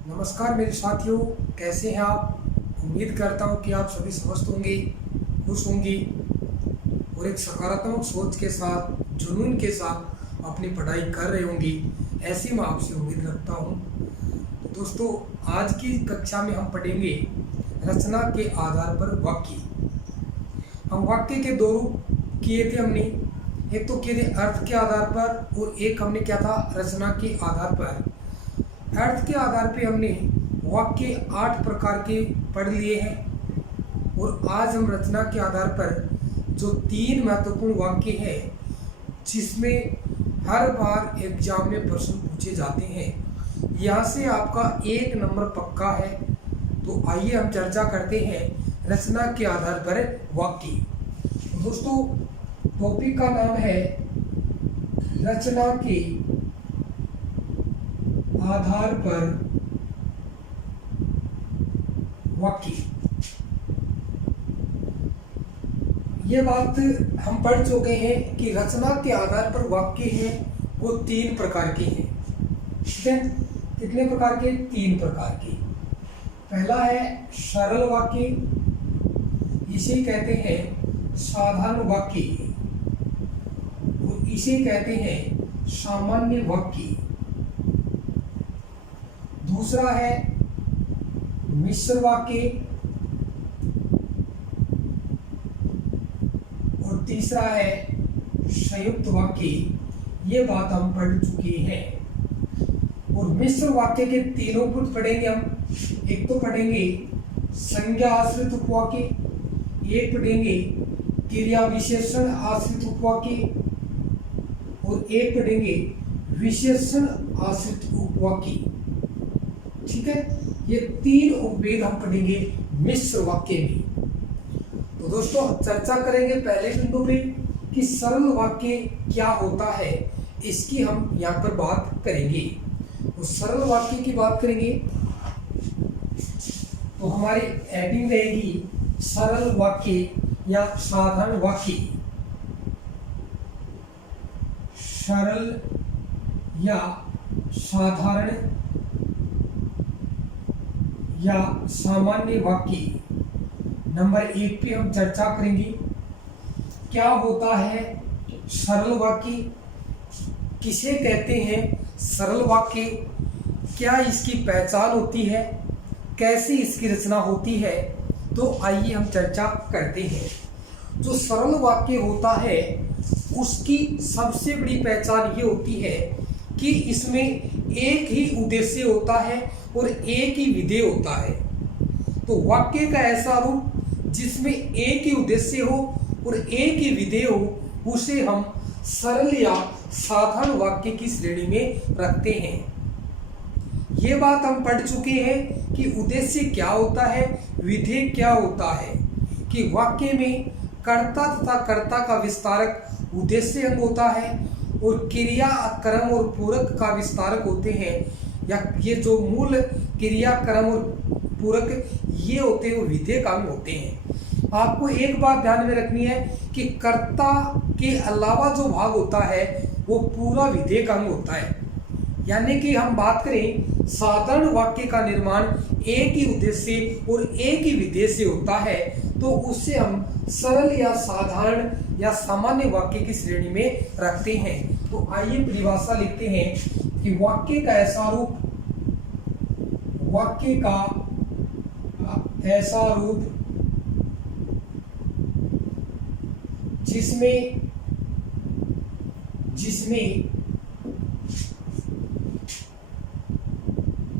नमस्कार मेरे साथियों, कैसे हैं आप। उम्मीद करता हूं कि आप सभी स्वस्थ होंगे, खुश होंगे और एक सकारात्मक सोच के साथ, जुनून के साथ अपनी पढ़ाई कर रहे होंगे। ऐसी मैं आपसे उम्मीद रखता हूं। तो दोस्तों, आज की कक्षा में हम पढ़ेंगे रचना के आधार पर वाक्य। हम वाक्य के दो रूप किए थे हमने। एक तो किए थे अर्थ के आधार पर और एक हमने क्या था, रचना के आधार पर। अर्थ के आधार पे हमने वाक्य 8 प्रकार के पढ़ लिए हैं और आज हम रचना के आधार पर जो 3 महत्वपूर्ण वाक्य हैं जिसमें हर बार एग्जाम में प्रश्न पूछे जाते हैं, यहाँ से आपका 1 नंबर पक्का है। तो आइए हम चर्चा करते हैं रचना के आधार पर वाक्य। दोस्तों, टॉपिक का नाम है रचना के आधार पर वाक्य। ये बात हम पढ़ चुके हैं कि रचना के आधार पर वाक्य हैं वो 3 प्रकार के हैं। ठीक है, कितने प्रकार के? 3 प्रकार के। पहला है सरल वाक्य, इसे कहते हैं साधारण वाक्य और इसे कहते हैं सामान्य वाक्य। दूसरा है मिश्र वाक्य और तीसरा है संयुक्त वाक्य। ये बात हम पढ़ चुके हैं। और मिश्र वाक्य के तीनों गुण पढ़ेंगे हम। एक तो पढ़ेंगे संज्ञा आश्रित उपवाक्य, एक पढ़ेंगे क्रिया विशेषण आश्रित उपवाक्य और एक पढ़ेंगे विशेषण आश्रित उपवाक्य। ठीक है, ये 3 उपभेद हम पढ़ेंगे मिश्र वाक्य में। तो दोस्तों, चर्चा करेंगे पहले बिंदु पे कि सरल वाक्य क्या होता है, इसकी हम यहाँ पर बात करेंगे। तो सरल वाक्य की बात करेंगे तो हमारी हेडिंग रहेगी सरल वाक्य या साधारण वाक्य। सरल या साधारण या सामान्य वाक्य। नंबर 1 पे हम चर्चा करेंगे क्या होता है सरल वाक्य, किसे कहते हैं सरल वाक्य, क्या इसकी पहचान होती है, कैसी इसकी रचना होती है। तो आइए हम चर्चा करते हैं। जो सरल वाक्य होता है उसकी सबसे बड़ी पहचान ये होती है कि इसमें एक ही उद्देश्य होता है और एक ही विधेय होता है। तो वाक्य का ऐसा रूप जिसमें एक ही उद्देश्य हो और एक ही विधेय हो, उसे हम सरल या साधारण वाक्य की श्रेणी में रखते हैं। ये बात हम पढ़ चुके हैं कि उद्देश्य क्या होता है, विधेय क्या होता है। कि वाक्य में कर्ता तथा कर्ता का विस्तारक उद्देश्य अंग होता है और क्रिया, कर्म और पूरक का विस्तारक होते हैं। या ये जो मूल क्रिया, कर्म और पूरक ये होते हैं वो विधेय अंग होते हैं। आपको एक बात ध्यान में रखनी है कि कर्ता के अलावा जो भाग होता है वो पूरा विधेय अंग होता है। यानी कि हम बात करें साधारण वाक्य का निर्माण एक ही उद्देश्य और एक ही विधेय से होता है, तो उससे हम सरल या साधारण या सामान्य वाक्य की श्रेणी में रखते हैं। तो आइए परिभाषा लिखते हैं कि वाक्य का ऐसा रूप, वाक्य का ऐसा रूप जिसमें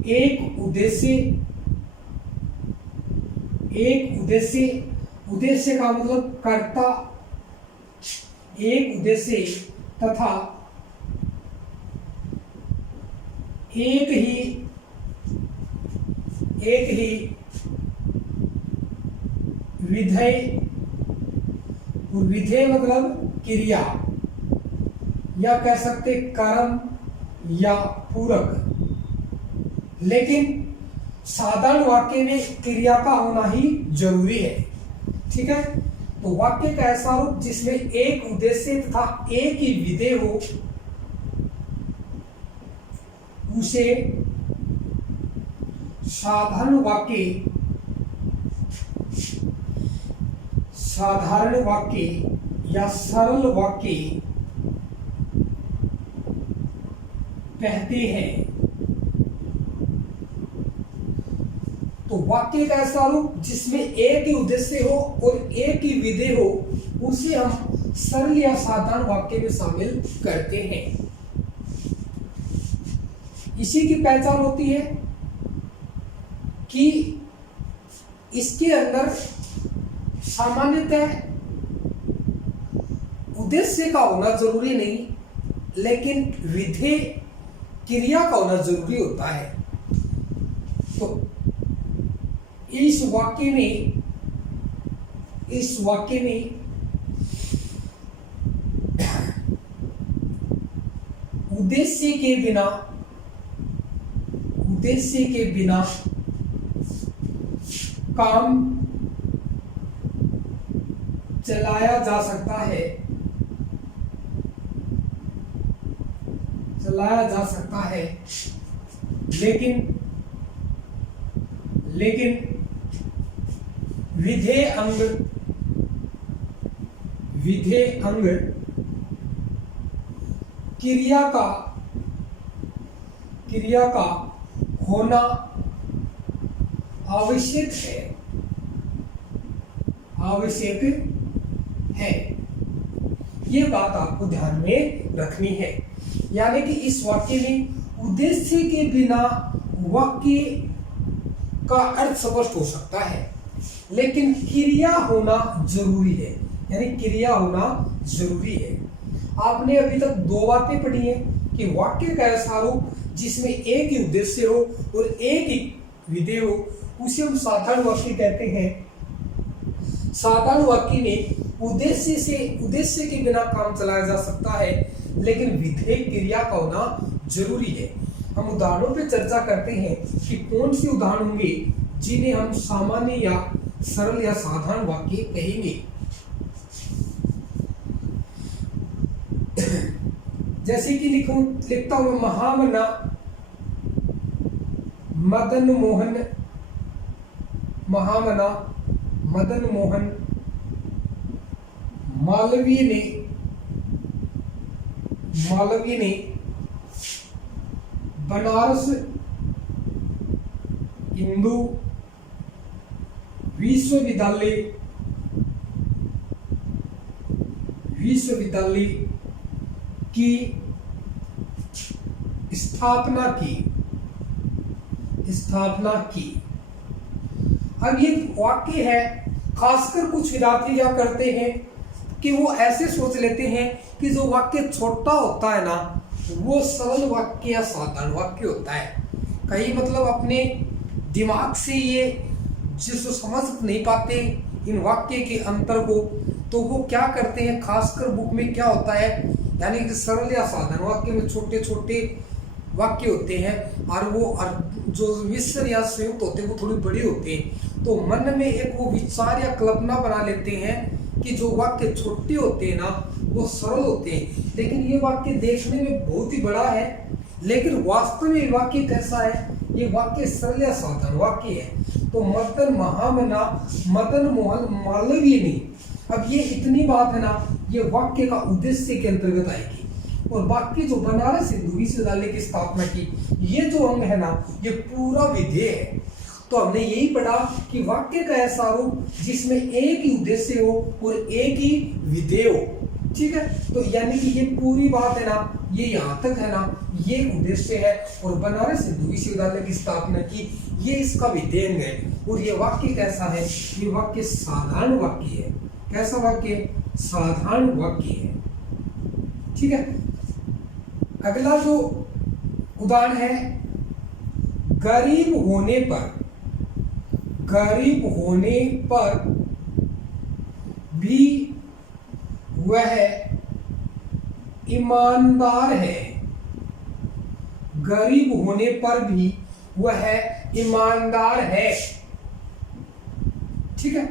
एक उद्देश्य का मतलब कर्ता, एक उद्देश्य तथा एक ही विधेय, और विधेय मतलब क्रिया या कह सकते कर्म या पूरक। लेकिन साधारण वाक्य में क्रिया का होना ही जरूरी है। ठीक है, तो वाक्य का ऐसा रूप जिसमें एक उद्देश्य तथा एक ही विधेय हो, उसे साधारण वाक्य या सरल वाक्य कहते हैं। तो वाक्य का ऐसा रूप जिसमें एक ही उद्देश्य हो और एक ही विधेय हो, उसे हम सरल या साधारण वाक्य में शामिल करते हैं। इसी की पहचान होती है कि इसके अंदर सामान्यतः उद्देश्य का होना जरूरी नहीं, लेकिन विधेय क्रिया का होना जरूरी होता है। तो इस वाक्य में उद्देश्य के बिना काम चलाया जा सकता है, लेकिन विधेय अंग क्रिया का होना आवश्यक है। ये बात आपको ध्यान में रखनी है। यानी कि इस वाक्य में उद्देश्य के बिना वाक्य का अर्थ स्पष्ट हो सकता है, लेकिन क्रिया होना जरूरी है। यानी क्रिया होना जरूरी है। आपने अभी तक दो बातें पढ़ी हैं कि वाक्य का ऐसा रूप जिसमें एक ही उद्देश्य हो और एक ही विधेय हो, उसे हम साधारण वाक्य कहते हैं। साधारण वाक्य में उद्देश्य के बिना काम चलाया जा सकता है, लेकिन विधेय क्रिया का होना जरूरी है। हम उदाहरणों पे चर्चा करते हैं कि कौन से उदाहरण होंगे जिन्हें हम सामान्य या सरल या साधारण वाक्य कहेंगे। जैसे कि लिखता हूं, महामना मदन मोहन मालवीय ने बनारस हिंदू विश्वविद्यालय की स्थापना की। अब ये वाक्य है, खासकर कुछ विद्यार्थी क्या करते हैं कि वो ऐसे सोच लेते हैं कि जो वाक्य छोटा होता है ना, वो सरल वाक्य या साधारण वाक्य होता है। कई मतलब अपने दिमाग से ये जिसको समझ नहीं पाते इन वाक्य के अंतर को, तो वो क्या करते हैं, खासकर बुक में क्या होता है, यानी कि सरल या साधारण वाक्य में छोटे छोटे वाक्य होते हैं और वो जो मिश्र या संयुक्त होते हैं वो थोड़ी बड़ी होते हैं। तो मन में एक वो विचार या कल्पना बना लेते हैं कि जो वाक्य छोटे होते हैं ना वो सरल होते हैं, लेकिन ये वाक्य देखने में बहुत ही बड़ा है, लेकिन वास्तव में वाक्य कैसा है, ये वाक्य सरल या साधारण वाक्य है। तो मदन मोहन मालवीय ने, अब ये इतनी बात है ना, ये वाक्य का उद्देश्य के अंतर्गत आएगी। और बाकी जो बनारस हिंदू विश्वविद्यालय की स्थापना की, ये जो अंग है ना, ये पूरा विधेय है। तो हमने यही पढ़ा कि वाक्य का ऐसा रूप जिसमें एक ही उद्देश्य हो और एक ही विधेय हो। ठीक है, तो यानी कि ये पूरी बात है ना, ये यहाँ तक है ना, ये उद्देश्य है और बनारस हिंदू विश्वविद्यालय की स्थापना की, ये इसका विधेय है। और ये वाक्य कैसा है, ये वाक्य साधारण वाक्य है। कैसा वाक्य, साधारण वाक्य है। ठीक है, अगला जो उदाहरण है, गरीब होने पर भी वह ईमानदार है। गरीब होने पर भी वह ईमानदार है। ठीक है,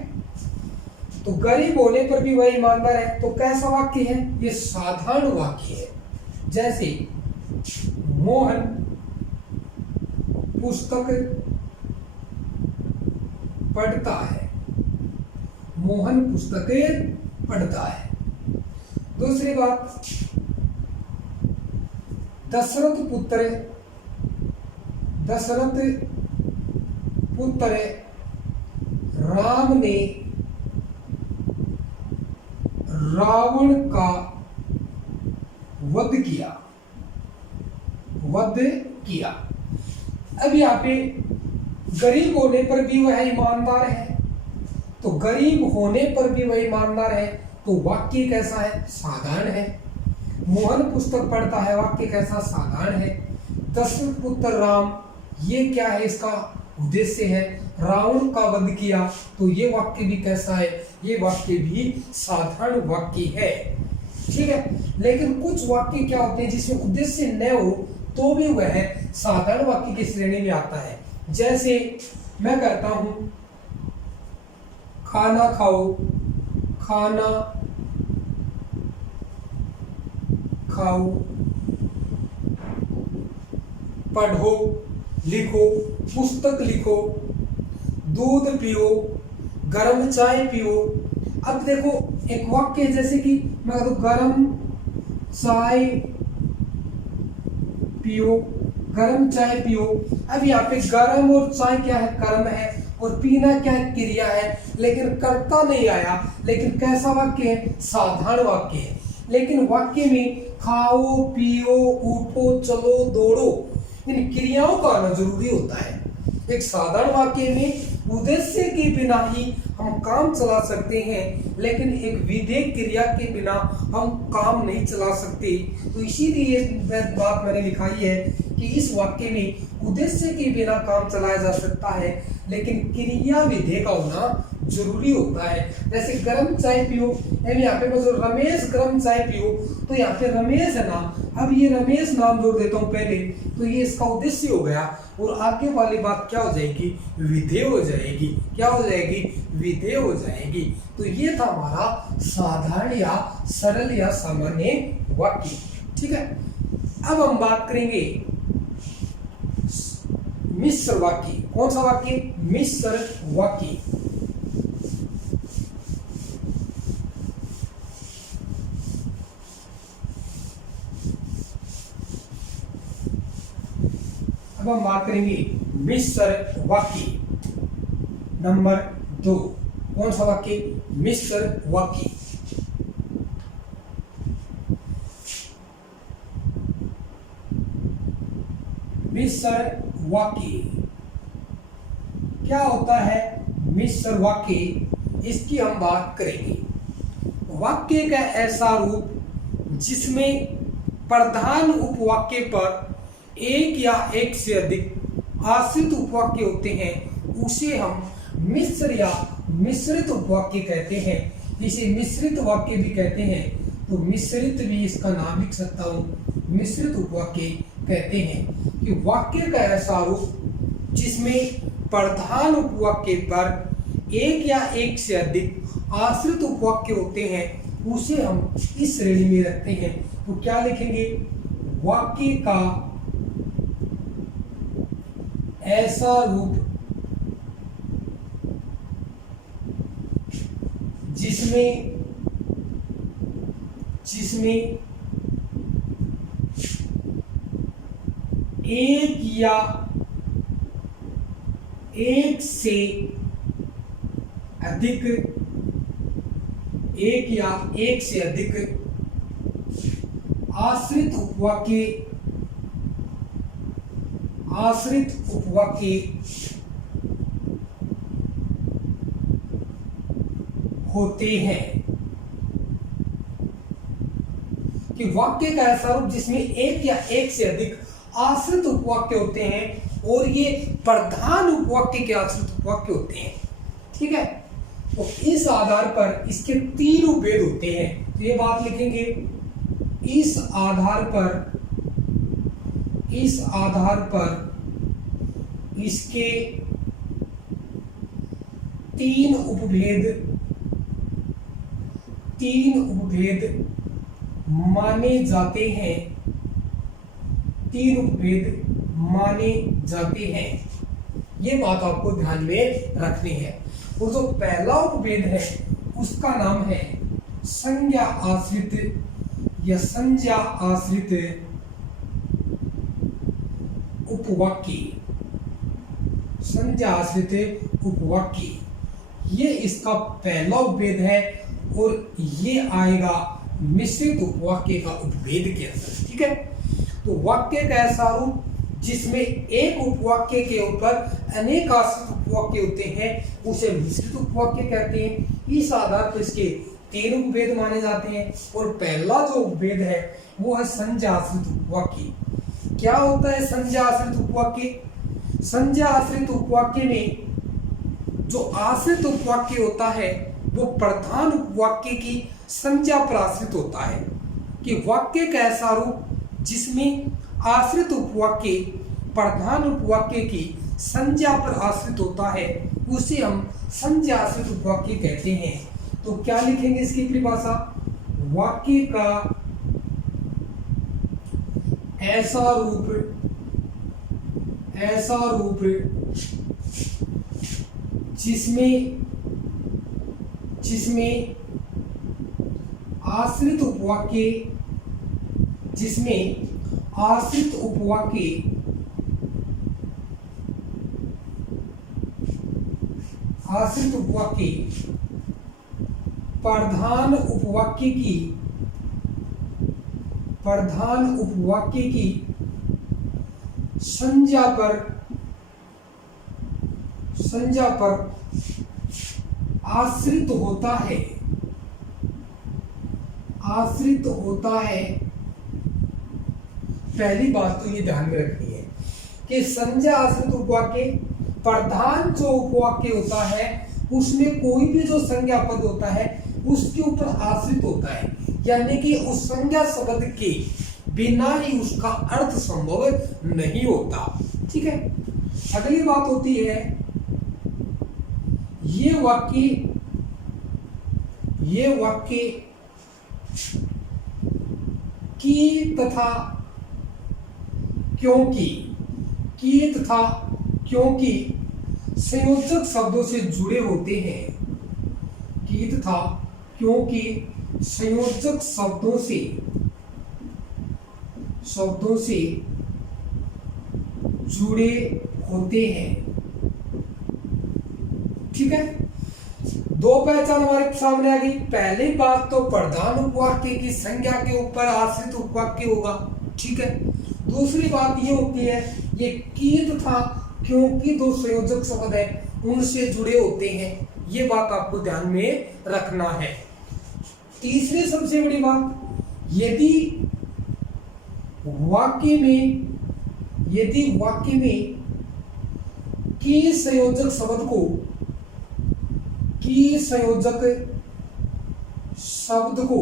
तो गरीब होने पर भी वह ईमानदार है, तो कैसा वाक्य है, ये साधारण वाक्य है। जैसे मोहन पुस्तक पढ़ता है। मोहन पुस्तकें पढ़ता है। दूसरी बात, दशरथ पुत्र राम ने रावण का वध किया। अब यहाँ पे गरीब होने पर भी वह ईमानदार है, तो गरीब होने पर भी वह ईमानदार है, तो वाक्य कैसा है? साधारण है। मोहन पुस्तक पढ़ता है, वाक्य कैसा? साधारण है। दशरथ पुत्र राम, ये क्या है? इसका उद्देश्य है रावण का वध किया, तो ये वाक्य भी कैसा है? ये वाक्य भी साधारण वाक्य है। ठीक है, लेकिन कुछ वाक्य क्या होते हैं जिसमें उद्देश्य न हो तो भी वह साधारण वाक्य की श्रेणी में आता है। जैसे मैं कहता हूं खाना खाओ, खाना खाओ, पढ़ो, लिखो, पुस्तक लिखो, दूध पियो, गर्म चाय पियो। अब देखो एक वाक्य जैसे कि मैं कहता हूं गर्म चाय पियो, गर्म चाय पियो। अब यहाँ पे गर्म और चाय क्या है? कर्म है, और पीना क्या है? क्रिया है, लेकिन कर्ता नहीं आया। लेकिन कैसा वाक्य है? साधारण वाक्य है। लेकिन वाक्य में खाओ, पियो, उठो, चलो, दौड़ो, इन क्रियाओं का आना जरूरी होता है। एक साधारण वाक्य में उद्देश्य के बिना ही हम काम चला सकते हैं, लेकिन एक विधेय क्रिया के बिना हम काम नहीं चला सकते। तो इसीलिए बात मैंने लिखाई है कि इस वाक्य में उद्देश्य के बिना काम चलाया जा सकता है, लेकिन क्रिया विधेय का होना जरूरी होता है। जैसे गर्म चाय पियो, यहाँ पे मैं जो रमेश गर्म चाय पियो, तो यहाँ पे रमेश है ना, अब ये रमेश नाम जोड़ देता हूँ पहले, तो ये इसका उद्देश्य हो गया, और आगे वाली बात क्या हो जाएगी? विधेय हो जाएगी। क्या हो जाएगी? विधेय हो जाएगी। तो ये था हमारा साधारण या सरल या सामान्य वाक्य। ठीक है, अब हम बात करेंगे मिश्र वाक्य। कौन सा वाक्य? मिश्र वाक्य। अब हम बात करेंगे मिश्र वाक्य नंबर 2। कौन सा वाक्य? मिश्र वाक्य। मिश्र वाक्य क्या होता है? मिश्र वाक्य, इसकी हम बात करेंगे। वाक्य का ऐसा रूप जिसमें प्रधान उपवाक्य पर एक या एक से अधिक आश्रित उपवाक्य होते हैं, उसे हम मिश्र या मिश्रित उपवाक्य कहते हैं। इसे मिश्रित वाक्य भी कहते हैं, तो मिश्रित भी इसका नाम लिख सकता हूँ, मिश्रित उपवाक्य कहते हैं। कि वाक्य का ऐसा रूप जिसमें प्रधान उपवाक्य पर एक या एक से अधिक आश्रित उपवाक्य होते हैं, उसे हम इस श्रेणी में रखते हैं। तो क्या लिखेंगे? वाक्य का ऐसा रूप जिसमें एक या एक से अधिक आश्रित उपवाक्य होते हैं। कि वाक्य का ऐसा रूप जिसमें एक या एक से अधिक आश्रित उपवाक्य होते हैं, और ये प्रधान उपवाक्य के आश्रित उपवाक्य होते हैं। ठीक है, तो इस आधार पर इसके 3 उपभेद होते हैं। तो ये बात लिखेंगे, इस आधार पर इसके 3 उपभेद माने जाते हैं। 3 उपभेद माने जाते हैं। ये बात आपको ध्यान में रखनी है। और जो पहला उपभेद है उसका नाम है संज्ञा आश्रित या संज्ञा आश्रित उपवाक्य। संज्ञा आश्रित उपवाक्य, ये इसका पहला उपभेद है और ये आएगा मिश्रित उपवाक्य का उपभेद के अंदर। ठीक है, तो वाक्य का ऐसा रूप जिसमें एक उपवाक्य के ऊपर अनेक आश्रित उपवाक्य होते हैं उसे मिश्रित उपवाक्य कहते हैं। इस आधार पर इसके 3 उपभेद माने जाते हैं और पहला जो उपभेद है वो है संज्ञा आश्रित उपवाक्य। क्या होता है संज्ञा आश्रित उपवाक्य? संज्ञा आश्रित उपवाक्य में जो आश्रित उपवाक्य होता है वो प्रधान उपवाक्य की संज्ञा पर आश्रित होता है। कि वाक्य का ऐसा रूप जिसमें आश्रित उपवाक्य प्रधान उपवाक्य की संज्ञा पर आश्रित होता है उसे हम संज्ञा आश्रित उपवाक्य कहते हैं। तो क्या लिखेंगे इसकी परिभाषा? वाक्य का ऐसा रूप जिसमें आश्रित उपवाक्य प्रधान उपवाक्य की संज्ञा पर आश्रित होता है। पहली बात तो ये ध्यान में रखनी है कि संज्ञा आश्रित उपवाक्य प्रधान जो उपवाक्य होता है उसमें कोई भी जो संज्ञा पद होता है उसके ऊपर आश्रित होता है, यानी कि उस संज्ञा शब्द के बिना ही उसका अर्थ संभव नहीं होता। ठीक है, अगली बात होती है ये वाक्य की तथा क्योंकि संयोजक शब्दों से जुड़े होते हैं। की तथा क्योंकि संयोजक शब्दों से जुड़े होते हैं। ठीक है, 2 पहचान हमारे सामने आ गई। पहली बात तो प्रधान उपवाक्य की संज्ञा के ऊपर आश्रित उपवाक्य होगा। ठीक है, दूसरी बात ये होती है ये की तथा क्योंकि 2 संयोजक शब्द है उनसे जुड़े होते हैं। ये बात आपको ध्यान में रखना है। तीसरी सबसे बड़ी बात, यदि वाक्य में की संयोजक शब्द को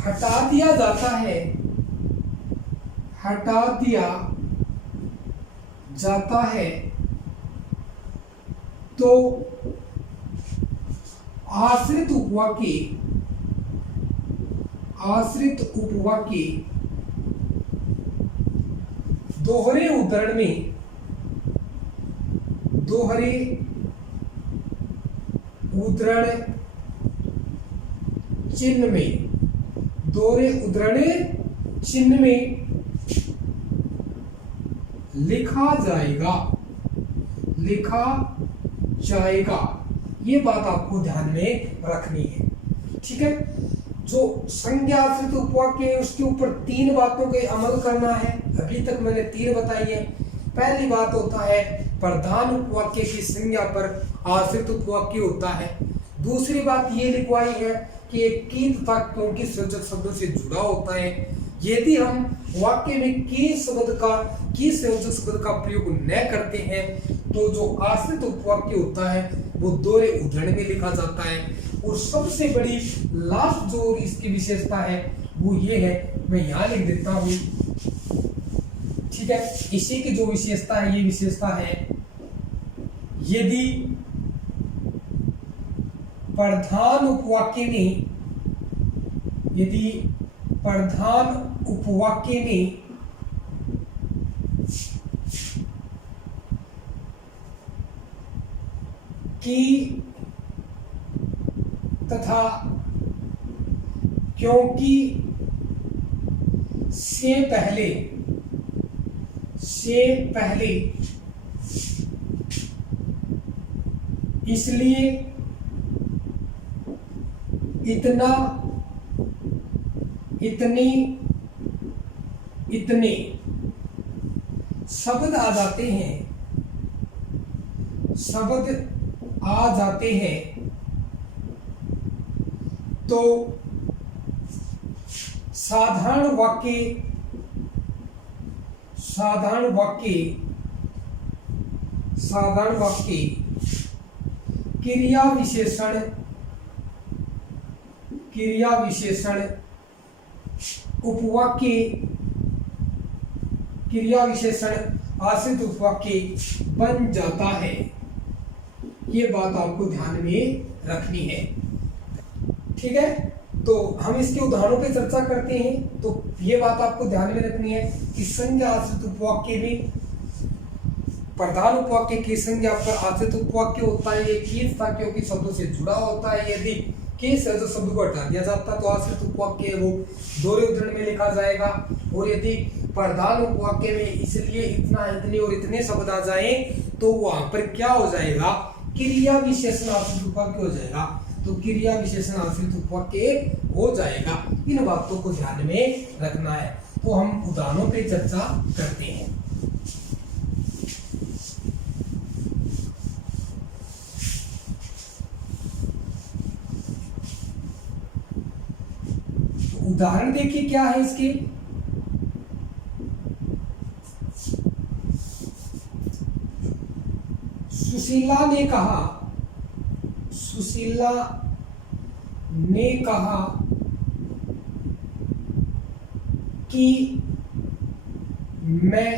हटा दिया जाता है तो आश्रित उपवाक्य दोहरे उद्धरण चिन्ह में लिखा जाएगा। ये बात आपको ध्यान में रखनी है। ठीक है, जो संज्ञा आश्रित उपवाक्य है उसके ऊपर 3 बातों के अमल करना है। अभी तक मैंने 3 बताई है। पहली बात होता है प्रधान उपवाक्य की संज्ञा पर आश्रित उपवाक्य होता है। दूसरी बात ये लिखवाई है कि एक की तथा क्योंकि संयोजक शब्दों से जुड़ा होता है। यदि हम वाक्य में की संयोजक शब्द का प्रयोग न करते हैं तो जो आश्रित उपवाक्य होता है वो दोहरे उद्धरण में लिखा जाता है। और सबसे बड़ी लास्ट जो इसकी विशेषता है वो ये है, मैं यहाँ लिख देता हूँ। ठीक है, इसी की जो विशेषता है ये विशेषता है यदि प्रधान उपवाक्य में कि तथा क्योंकि से पहले इसलिए इतना इतनी इतने शब्द आ जाते हैं तो साधारण वाक्य क्रिया विशेषण आश्रित उपवाक्य बन जाता है। ये बात आपको ध्यान में रखनी है, ठीक है। तो हम इसके उदाहरणों पे चर्चा करते हैं। तो ये बात आपको ध्यान में रखनी है कि संज्ञा आश्रित उपवाक्य में प्रधान उपवाक्य की संज्ञा पर आश्रित उपवाक्य होता है। ये कीर्ता क्योंकि शब्दों से जुड़ा होता है। यदि के से जो शब्द को हटा दिया जाता तो आश्रित उपवाक्य वो दोहरे उद्धरण में लिखा जाएगा। और यदि प्रधान उपवाक्य में इसलिए इतना इतने और इतने शब्द आ जाए तो वहां पर क्या हो जाएगा, क्रिया विशेषण आश्रित उपवाक्य हो जाएगा। तो क्रिया विशेषण आश्रित उपवाक्य हो जाएगा। इन बातों को ध्यान में रखना है। तो हम उदाहरणों पे चर्चा करते हैं। तो उदाहरण देखिए क्या है इसके। सुशीला ने कहा कि मैं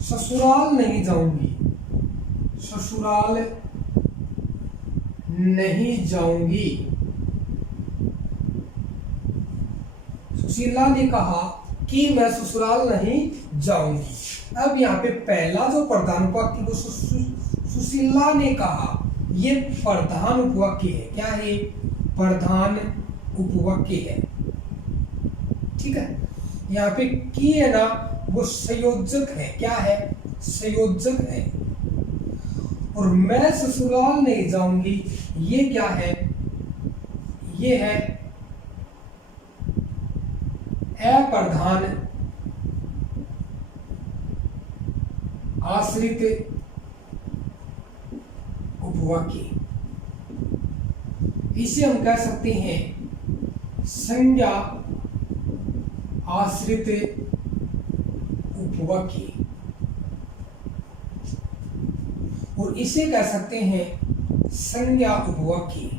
ससुराल नहीं जाऊंगी। सुशीला ने कहा कि मैं ससुराल नहीं जाऊंगी। अब यहाँ पे पहला जो प्रधान उपवाक्य को सुशीला ने कहा, ये प्रधान उपवाक्य है। क्या है? प्रधान उपवाक्य है, ठीक है। यहाँ पे की है ना, वो संयोजक है। क्या है? संयोजक है। और मैं ससुराल नहीं जाऊंगी, ये क्या है? ये है अप्रधान आश्रित उपवाक्य। इसे हम कह सकते हैं संज्ञा आश्रित उपवाक्य, और इसे कह सकते हैं संज्ञा उपवाक्य,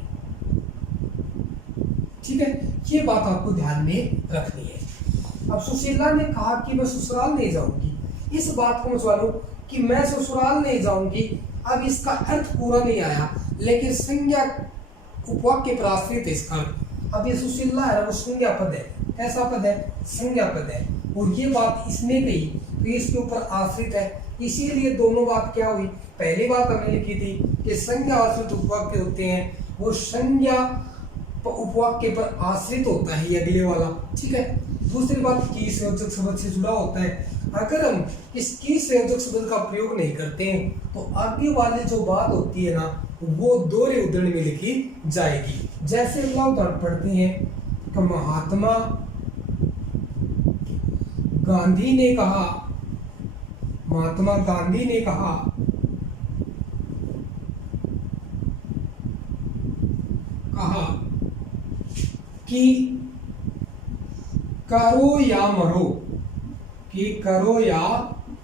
ठीक है। ये बात आपको ध्यान में रखनी है। अब सुशीला ने कहा कि मैं ससुराल नहीं जाऊंगी। इस बात को मचवा लो कि मैं ससुराल नहीं जाऊंगी। अब इसका अर्थ पूरा नहीं आया, लेकिन संज्ञा उपवाक्य पर आश्रित है इसका। अब ये सुशीला है, वो संज्ञा पद है। कैसा पद है? संज्ञा पद है। और ये बात इसने कही तो इसके ऊपर आश्रित है। इसीलिए दोनों बात क्या हुई? पहली बात हमने लिखी थी कि संज्ञा आश्रित उपवाक्य होते हैं, वो संज्ञा उपवाक्य पर आश्रित होता है, ये अगले वाला, ठीक है। दूसरी बात की संयोजक शब्द से जुड़ा होता है। अगर हम इस की संयोजक शब्द का प्रयोग नहीं करते हैं तो आगे वाली जो बात होती है ना, वो दोहरे उद्धरण में लिखी जाएगी। जैसे अगला उदाहरण पढ़ते हैं कि महात्मा गांधी ने कहा कि करो या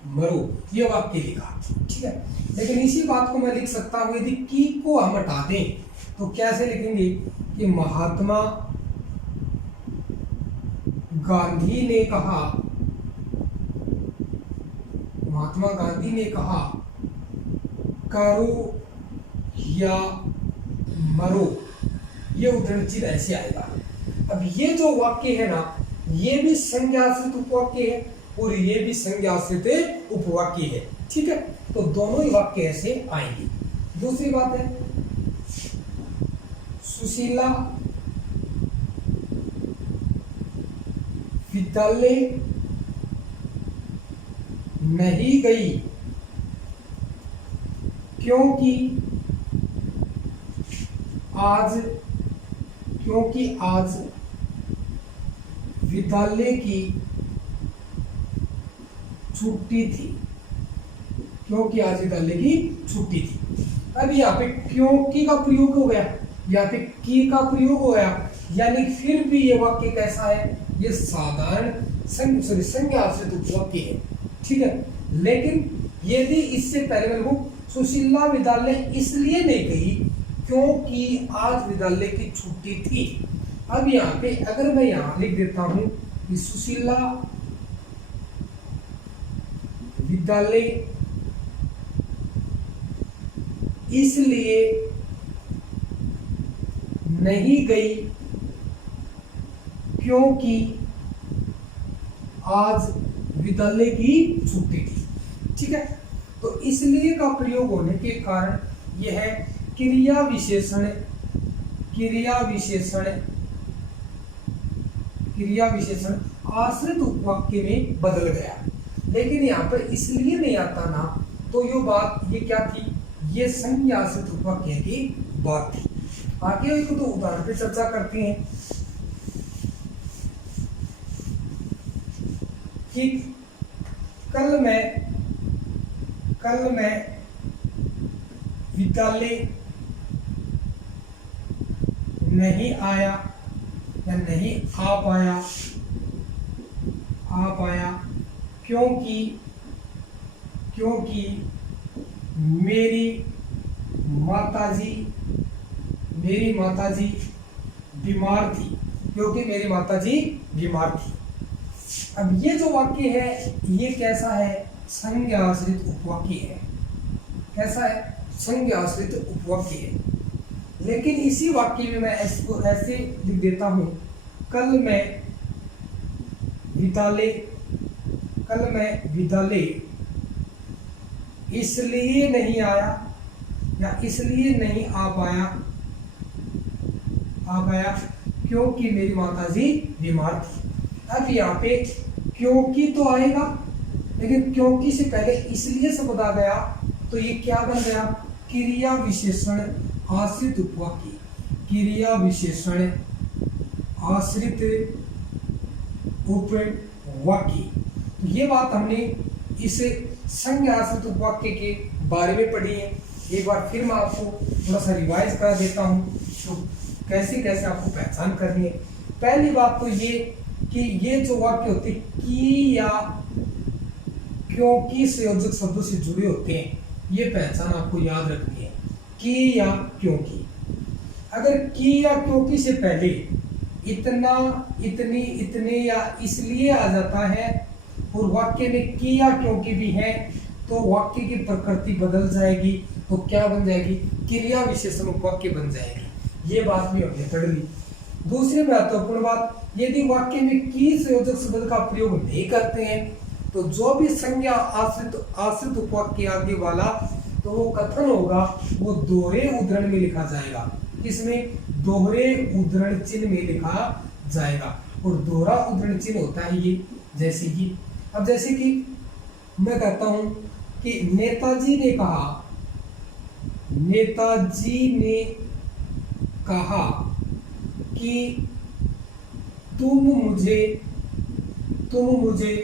मरो, ये वाक्य लिखा, ठीक है। लेकिन इसी बात को मैं लिख सकता हूं, यदि की को हम हटा दें तो कैसे लिखेंगे कि महात्मा गांधी ने कहा करो या मरो, ये उद्धरण चिन्ह ऐसे आएगा। अब ये जो वाक्य है ना, ये भी संज्ञा आश्रित उपवाक्य है और ये भी संज्ञा आश्रित उपवाक्य है, ठीक है। तो दोनों ही वाक्य ऐसे आएंगे। दूसरी बात है सुशीला विद्यालय नहीं गई क्योंकि आज विद्यालय की छुट्टी थी। क्योंकि आज विद्यालय की छुट्टी थी। अब यहाँ पे क्योंकि का प्रयोग हो गया, यहाँ पे की का प्रयोग हो गया, यानी फिर भी ये वाक्य कैसा है, ये साधारण संज्ञा आश्रित उपवाक्य है, ठीक है। लेकिन यदि इससे पहले मेरे को सुशीला विद्यालय इसलिए नहीं गई क्योंकि आज विद्यालय की छुट्टी थी। अब यहाँ पे अगर मैं यहाँ लिख देता हूं कि सुशीला विद्यालय इसलिए नहीं गई क्योंकि आज विद्यालय की छुट्टी थी, ठीक है। तो इसलिए का प्रयोग होने के कारण यह क्रिया विशेषण आश्रित उपवाक्य में बदल गया। लेकिन यहाँ पर इसलिए नहीं आता ना, तो ये क्या थी, ये संज्ञा आश्रित उपवाक्य की बात थी। आगे एक तो उदाहरण पे चर्चा करते हैं कि कल मैं विद्यालय नहीं आया या नहीं आ पाया क्योंकि मेरी माताजी बीमार थी। अब ये जो वाक्य है ये कैसा है, संज्ञा आश्रित उपवाक्य है। कैसा है, संज्ञा आश्रित उपवाक्य है। लेकिन इसी वाक्य में मैं इसको ऐसे लिख देता हूं, कल मैं विद्यालय इसलिए नहीं आया या इसलिए नहीं आ पाया क्योंकि मेरी माताजी बीमार थी। अब यहाँ पे क्योंकि तो आएगा, लेकिन क्योंकि से पहले इसलिए शब्द आ गया, तो ये क्या बन गया, क्रिया विशेषण आश्रित उपवाक्य। क्रिया विशेषण आश्रित उपवाक्य। तो ये बात हमने इस संज्ञा आश्रित उपवाक्य के बारे में पढ़ी है। एक बार फिर मैं आपको थोड़ा सा रिवाइज करा देता हूँ, तो कैसे कैसे आपको पहचान करनी है। पहली बात तो ये कि ये जो वाक्य होते हैं कि या क्योंकि संयोजक शब्दों से जुड़े होते हैं, ये पहचान आपको याद रखनी है, कि या क्योंकि। अगर कि या क्योंकि से पहले इतना, इतनी, इतने या इसलिए आ जाता है और वाक्य में कि या क्योंकि भी है, तो वाक्य की प्रकृति बदल जाएगी। तो क्या बन जाएगी, क्रिया विशेषण उपवाक्य बन जाएगी। ये बात भी हमने पढ़ ली। दूसरी महत्वपूर्ण बात, यदि वाक्य में की संयोजक शब्द का प्रयोग नहीं करते हैं, तो जो भी संज्ञा आश्रित उपवाक्य आगे वाला, तो वो कथन होगा वो दोहरे उद्धरण में लिखा जाएगा। इसमें दोहरे उद्धरण चिन्ह में लिखा जाएगा। और दोहरा उद्धरण चिन्ह होता है ये, जैसे कि अब जैसे कि मैं कहता हूं कि नेताजी ने कहा कि तुम मुझे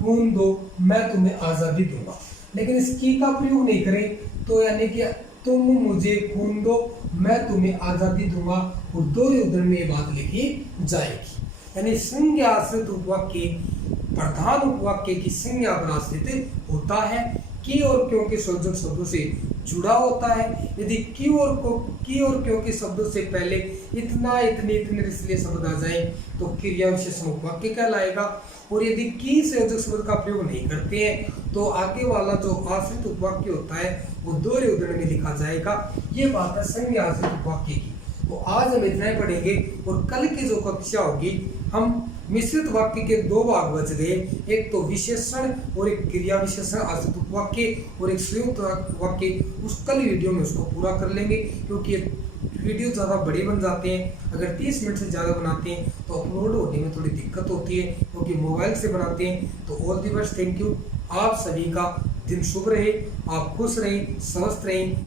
खून दो, मैं तुम्हें आजादी दूंगा। लेकिन इस की का प्रयोग नहीं करें, तो यानी कि तुम मुझे खून दो, मैं तुम्हें आजादी दूंगा, और दोहरे उद्धरण में ये बात लिखी जाएगी। यानी संज्ञा आश्रित उपवाक्य प्रधान उपवाक्य की संज्ञा पर आश्रित होता है, की और क्यों के संयोजक शब्दों से जुड़ा होता है। यदि की और क्यों के शब्दों से पहले इतना, इतने, इतने इसलिए शब्द आ जाए, तो क्रिया विशेषण उपवाक्य कहलाएगा। और यदि की संयोजक शब्द का प्रयोग नहीं करते हैं, तो आगे वाला जो आश्रित उपवाक्य होता है वो दोहरे उद्धरण में लिखा जाएगा। ये बात है संज्ञा आश्रित उपवाक्य की। तो आज हम इतना ही पढ़ेंगे और कल की जो कक्षा होगी हम मिश्रित वाक्य के दो भाग बच गए, एक तो विशेषण और एक क्रिया विशेषण आश्रित वाक्य और एक संयुक्त वाक्य। उस कल वीडियो में उसको पूरा कर लेंगे, क्योंकि ये वीडियो ज़्यादा बड़े बन जाते हैं। अगर 30 मिनट से ज़्यादा बनाते हैं तो अपलोड होने में थोड़ी दिक्कत होती है, क्योंकि मोबाइल से बनाते हैं। तो all the best, thank you. आप सभी का दिन शुभ रहे, आप खुश रहें, स्वस्थ रहें।